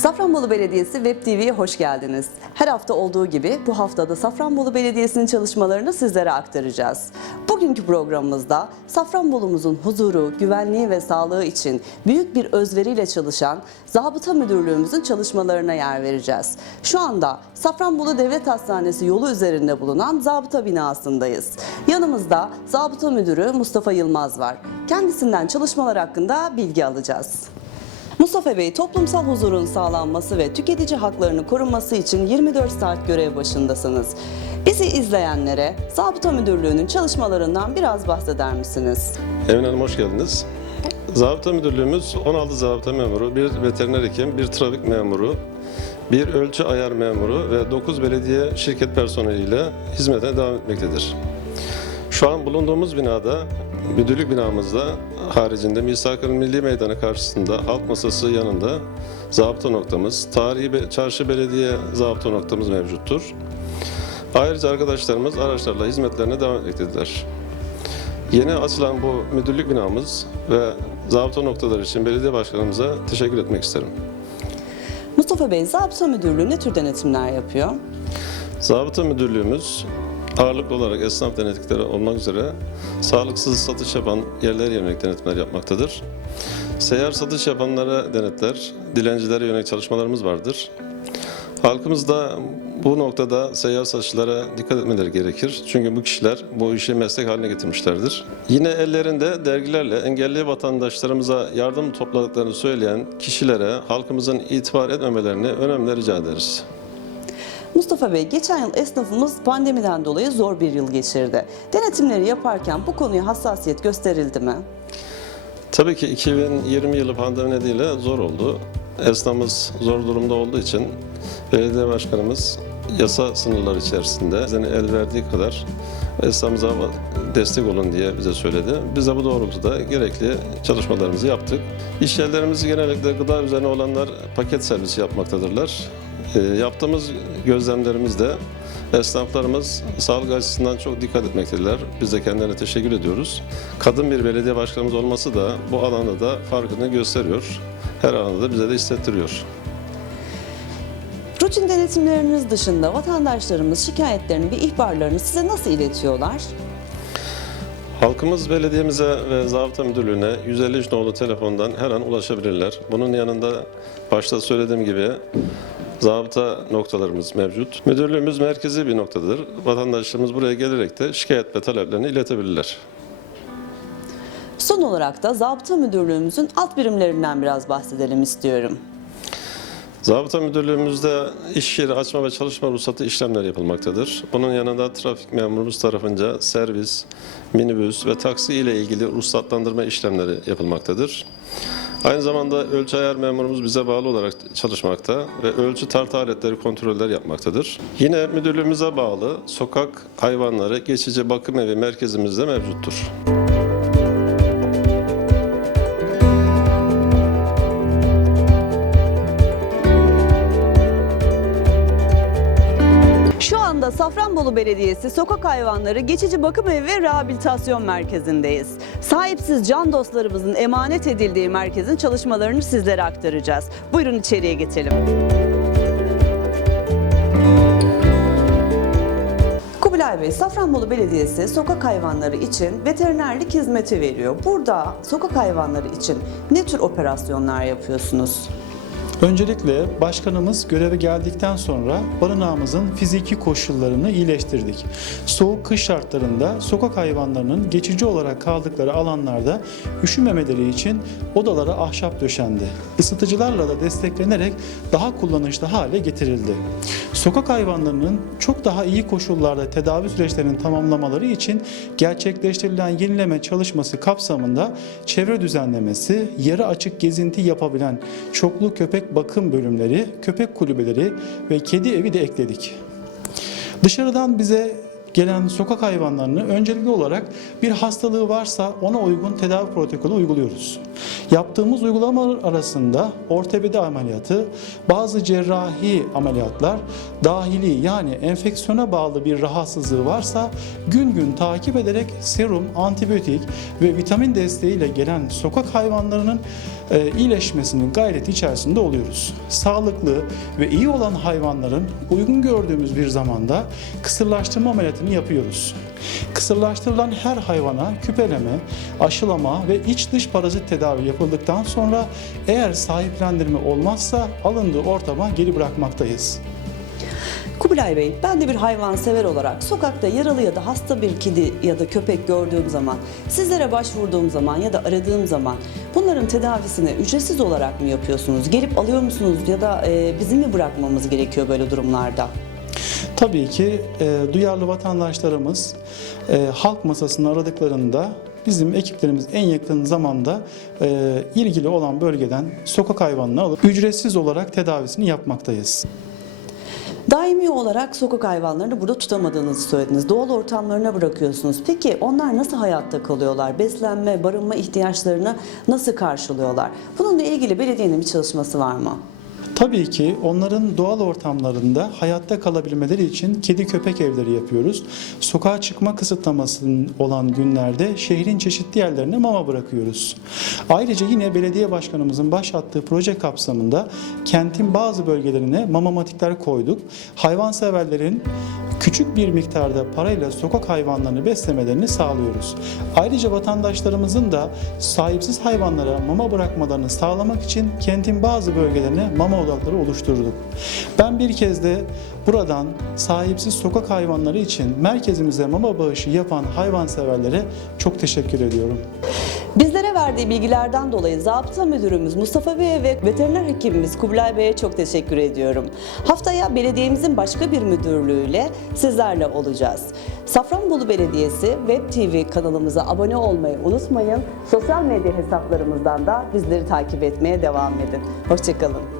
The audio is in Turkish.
Safranbolu Belediyesi Web TV'ye hoş geldiniz. Her hafta olduğu gibi bu haftada Safranbolu Belediyesi'nin çalışmalarını sizlere aktaracağız. Bugünkü programımızda Safranbolu'muzun huzuru, güvenliği ve sağlığı için büyük bir özveriyle çalışan Zabıta Müdürlüğümüzün çalışmalarına yer vereceğiz. Şu anda Safranbolu Devlet Hastanesi yolu üzerinde bulunan Zabıta binasındayız. Yanımızda Zabıta Müdürü Mustafa Yılmaz var. Kendisinden çalışmalar hakkında bilgi alacağız. Mustafa Bey, toplumsal huzurun sağlanması ve tüketici haklarının korunması için 24 saat görev başındasınız. Bizi izleyenlere Zabıta Müdürlüğü'nün çalışmalarından biraz bahseder misiniz? Emin Hanım hoş geldiniz. Zabıta Müdürlüğümüz 16 zabıta memuru, bir veteriner hekim, bir trafik memuru, bir ölçü ayar memuru ve 9 belediye şirket personeliyle hizmete devam etmektedir. Şu an bulunduğumuz binada, müdürlük binamızda haricinde Misak-ı Milli Meydanı karşısında halk masası yanında zabıta noktamız, tarihi çarşı belediye zabıta noktamız mevcuttur. Ayrıca arkadaşlarımız araçlarla hizmetlerine devam etmektedirler. Yeni açılan bu müdürlük binamız ve zabıta noktaları için belediye başkanımıza teşekkür etmek isterim. Mustafa Bey, Zabıta Müdürlüğü ne tür denetimler yapıyor? Zabıta müdürlüğümüz ağırlıklı olarak esnaf denetikleri olmak üzere sağlıksız satış yapan yerlere yönelik denetimler yapmaktadır. Seyyar satış yapanlara denetler, dilencilere yönelik çalışmalarımız vardır. Halkımızda bu noktada seyyar satışlara dikkat etmeleri gerekir. Çünkü bu kişiler bu işi meslek haline getirmişlerdir. Yine ellerinde dergilerle engelli vatandaşlarımıza yardım topladıklarını söyleyen kişilere halkımızın itibar etmemelerini önemli rica ederiz. Mustafa Bey, geçen yıl esnafımız pandemiden dolayı zor bir yıl geçirdi. Denetimleri yaparken bu konuya hassasiyet gösterildi mi? Tabii ki 2020 yılı pandemi nedeniyle zor oldu. Esnafımız zor durumda olduğu için belediye başkanımız yasa sınırları içerisinde bizden el verdiği kadar esnafımıza destek olun diye bize söyledi. Biz de bu doğrultuda gerekli çalışmalarımızı yaptık. İş yerlerimiz genellikle gıda üzerine olanlar paket servisi yapmaktadırlar. E, yaptığımız gözlemlerimizde esnaflarımız sağlık açısından çok dikkat etmektedirler. Biz de kendilerine teşekkür ediyoruz. Kadın bir belediye başkanımız olması da bu alanda da farkını gösteriyor. Her alanda da bize de hissettiriyor. Rutin denetimleriniz dışında vatandaşlarımız şikayetlerini ve ihbarlarını size nasıl iletiyorlar? Halkımız belediyemize ve zabıta müdürlüğüne 153 nolu telefondan her an ulaşabilirler. Bunun yanında başta söylediğim gibi zabıta noktalarımız mevcut. Müdürlüğümüz merkezi bir noktadır. Vatandaşlarımız buraya gelerek de şikayet ve taleplerini iletebilirler. Son olarak da Zabıta Müdürlüğümüzün alt birimlerinden biraz bahsedelim istiyorum. Zabıta Müdürlüğümüzde iş yeri açma ve çalışma ruhsatı işlemleri yapılmaktadır. Bunun yanında trafik memurumuz tarafınca servis, minibüs ve taksi ile ilgili ruhsatlandırma işlemleri yapılmaktadır. Aynı zamanda ölçü ayar memurumuz bize bağlı olarak çalışmakta ve ölçü tartı aletleri kontroller yapmaktadır. Yine müdürlüğümüze bağlı sokak hayvanları geçici bakım evi merkezimizde mevcuttur. Safranbolu Belediyesi Sokak Hayvanları Geçici Bakım Evi ve Rehabilitasyon Merkezi'ndeyiz. Sahipsiz can dostlarımızın emanet edildiği merkezin çalışmalarını sizlere aktaracağız. Buyurun içeriye geçelim. Kubilay Bey, Safranbolu Belediyesi sokak hayvanları için veterinerlik hizmeti veriyor. Burada sokak hayvanları için ne tür operasyonlar yapıyorsunuz? Öncelikle başkanımız göreve geldikten sonra barınağımızın fiziki koşullarını iyileştirdik. Soğuk kış şartlarında sokak hayvanlarının geçici olarak kaldıkları alanlarda üşümemeleri için odalara ahşap döşendi. Isıtıcılarla da desteklenerek daha kullanışlı hale getirildi. Sokak hayvanlarının çok daha iyi koşullarda tedavi süreçlerinin tamamlamaları için gerçekleştirilen yenileme çalışması kapsamında çevre düzenlemesi, yarı açık gezinti yapabilen çoklu köpek bakım bölümleri, köpek kulübeleri ve kedi evi de ekledik. Dışarıdan bize gelen sokak hayvanlarını öncelikli olarak bir hastalığı varsa ona uygun tedavi protokolü uyguluyoruz. Yaptığımız uygulamalar arasında ortopedi ameliyatı, bazı cerrahi ameliyatlar, dahili yani enfeksiyona bağlı bir rahatsızlığı varsa gün gün takip ederek serum, antibiyotik ve vitamin desteğiyle gelen sokak hayvanlarının e, iyileşmesinin gayreti içerisinde oluyoruz. Sağlıklı ve iyi olan hayvanların uygun gördüğümüz bir zamanda kısırlaştırma ameliyatını yapıyoruz. Kısırlaştırılan her hayvana küpeleme, aşılama ve iç dış parazit tedavi yapıldıktan sonra eğer sahiplendirme olmazsa alındığı ortama geri bırakmaktayız. Kubilay Bey, ben de bir hayvan sever olarak sokakta yaralı ya da hasta bir kedi ya da köpek gördüğüm zaman, sizlere başvurduğum zaman ya da aradığım zaman bunların tedavisini ücretsiz olarak mı yapıyorsunuz? Gelip alıyor musunuz ya da e, bizim mi bırakmamız gerekiyor böyle durumlarda? Tabii ki e, duyarlı vatandaşlarımız e, halk masasını aradıklarında bizim ekiplerimiz en yakın zamanda e, ilgili olan bölgeden sokak hayvanını alıp ücretsiz olarak tedavisini yapmaktayız. Daimi olarak sokak hayvanlarını burada tutamadığınızı söylediniz. Doğal ortamlarına bırakıyorsunuz. Peki onlar nasıl hayatta kalıyorlar? Beslenme, barınma ihtiyaçlarını nasıl karşılıyorlar? Bununla ilgili belediyenin bir çalışması var mı? Tabii ki onların doğal ortamlarında hayatta kalabilmeleri için kedi köpek evleri yapıyoruz. Sokağa çıkma kısıtlamasının olan günlerde şehrin çeşitli yerlerine mama bırakıyoruz. Ayrıca yine belediye başkanımızın başlattığı proje kapsamında kentin bazı bölgelerine mamamatikler koyduk. Hayvanseverlerin küçük bir miktarda parayla sokak hayvanlarını beslemelerini sağlıyoruz. Ayrıca vatandaşlarımızın da sahipsiz hayvanlara mama bırakmalarını sağlamak için kentin bazı bölgelerine mama odaları oluşturduk. Ben bir kez de buradan sahipsiz sokak hayvanları için merkezimize mama bağışı yapan hayvanseverlere çok teşekkür ediyorum. Bizlere verdiği bilgilerden dolayı Zabıta Müdürümüz Mustafa Bey'e ve veteriner hekimimiz Kubilay Bey'e çok teşekkür ediyorum. Haftaya belediyemizin başka bir müdürlüğüyle sizlerle olacağız. Safranbolu Belediyesi Web TV kanalımıza abone olmayı unutmayın. Sosyal medya hesaplarımızdan da bizleri takip etmeye devam edin. Hoşçakalın.